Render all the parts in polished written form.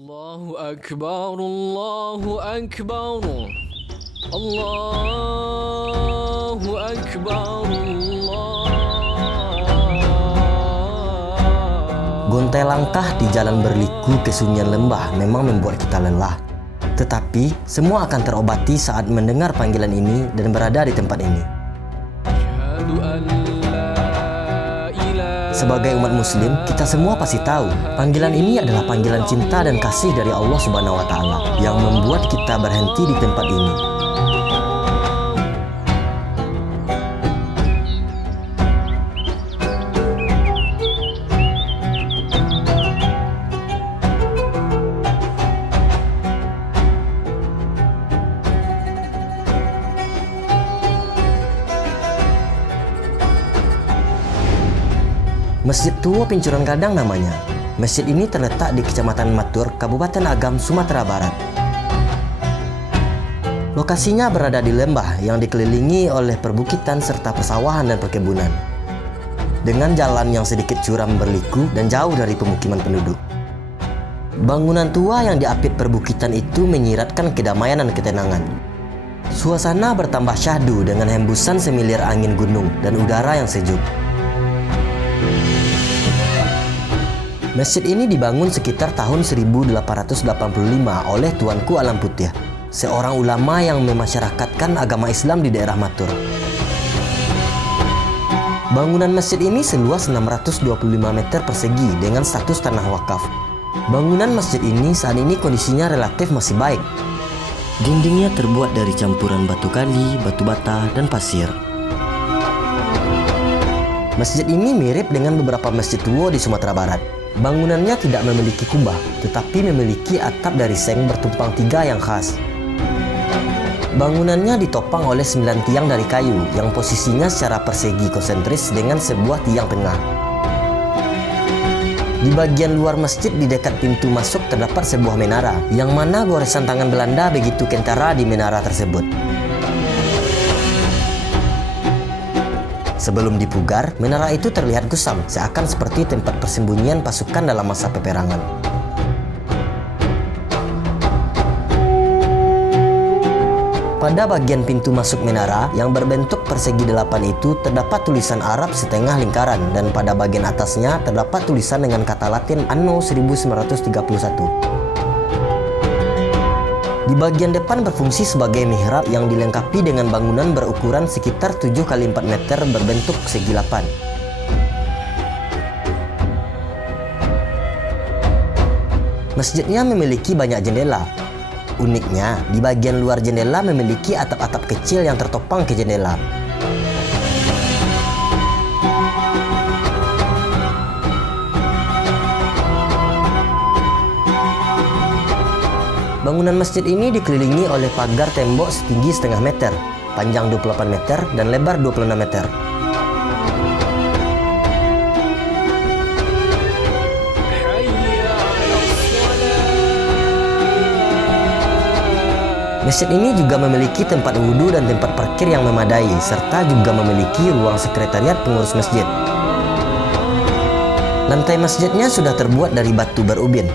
Allahu Akbar, Allahu Akbar, Allahu Akbar, Allah. Gontai langkah di jalan berliku kesunyian lembah memang membuat kita lelah. Tetapi, semua akan terobati saat mendengar panggilan ini dan berada di tempat ini. Asyhadu an la ilaha Sebagai umat muslim, kita semua pasti tahu, panggilan ini adalah panggilan cinta dan kasih dari Allah Subhanahu wa Ta'ala yang membuat kita berhenti di tempat ini. Masjid Tua Pincuran Kadang namanya. Masjid ini terletak di Kecamatan Matur, Kabupaten Agam, Sumatera Barat. Lokasinya berada di lembah yang dikelilingi oleh perbukitan serta persawahan dan perkebunan. Dengan jalan yang sedikit curam berliku dan jauh dari pemukiman penduduk. Bangunan tua yang diapit perbukitan itu menyiratkan kedamaian dan ketenangan. Suasana bertambah syahdu dengan hembusan semilir angin gunung dan udara yang sejuk. Masjid ini dibangun sekitar tahun 1885 oleh Tuanku Alam Putih, seorang ulama yang memasyarakatkan agama Islam di daerah Matur. Bangunan masjid ini seluas 625 meter persegi dengan status tanah wakaf. Bangunan masjid ini saat ini kondisinya relatif masih baik. Dindingnya terbuat dari campuran batu kali, batu bata, dan pasir. Masjid ini mirip dengan beberapa masjid tua di Sumatera Barat. Bangunannya tidak memiliki kubah, tetapi memiliki atap dari seng bertumpang tiga yang khas. Bangunannya ditopang oleh 9 tiang dari kayu yang posisinya secara persegi konsentris dengan sebuah tiang tengah. Di bagian luar masjid di dekat pintu masuk terdapat sebuah menara, yang mana goresan tangan Belanda begitu kentara di menara tersebut. Sebelum dipugar, menara itu terlihat gusam, seakan seperti tempat persembunyian pasukan dalam masa peperangan. Pada bagian pintu masuk menara, yang berbentuk persegi 8 itu, terdapat tulisan Arab setengah lingkaran, dan pada bagian atasnya terdapat tulisan dengan kata Latin Anno 1931. Di bagian depan berfungsi sebagai mihrab yang dilengkapi dengan bangunan berukuran sekitar 7 x 4 meter berbentuk segi 8. Masjidnya memiliki banyak jendela. Uniknya, di bagian luar jendela memiliki atap-atap kecil yang tertopang ke jendela. Bangunan masjid ini dikelilingi oleh pagar tembok setinggi setengah meter, panjang 28 meter dan lebar 26 meter. hayya 'alas salat. Masjid ini juga memiliki tempat wudhu dan tempat parkir yang memadai, serta juga memiliki ruang sekretariat pengurus masjid. Lantai masjidnya sudah terbuat dari batu berubin.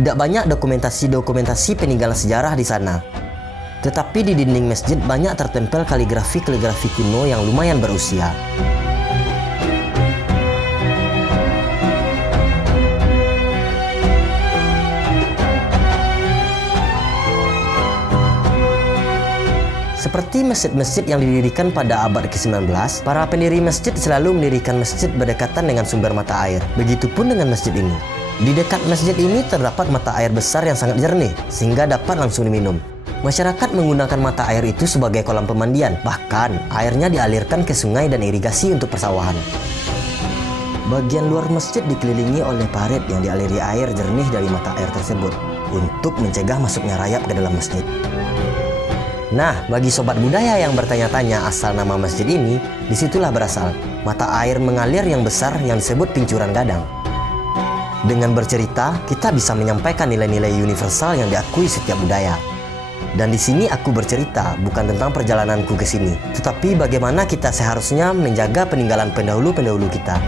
Tidak banyak dokumentasi peninggalan sejarah di sana. Tetapi di dinding masjid banyak tertempel kaligrafi-kaligrafi kuno yang lumayan berusia. Seperti masjid-masjid yang didirikan pada abad ke-19, para pendiri masjid selalu mendirikan masjid berdekatan dengan sumber mata air. Begitupun dengan masjid ini. Di dekat masjid ini terdapat mata air besar yang sangat jernih, sehingga dapat langsung diminum. Masyarakat menggunakan mata air itu sebagai kolam pemandian, bahkan airnya dialirkan ke sungai dan irigasi untuk persawahan. Bagian luar masjid dikelilingi oleh parit yang dialiri air jernih dari mata air tersebut untuk mencegah masuknya rayap ke dalam masjid. Nah, bagi sobat budaya yang bertanya-tanya asal nama masjid ini, disitulah berasal mata air mengalir yang besar yang disebut Pincuran Gadang. Dengan bercerita, kita bisa menyampaikan nilai-nilai universal yang diakui setiap budaya. Dan di sini aku bercerita bukan tentang perjalananku ke sini, tetapi bagaimana kita seharusnya menjaga peninggalan pendahulu-pendahulu kita.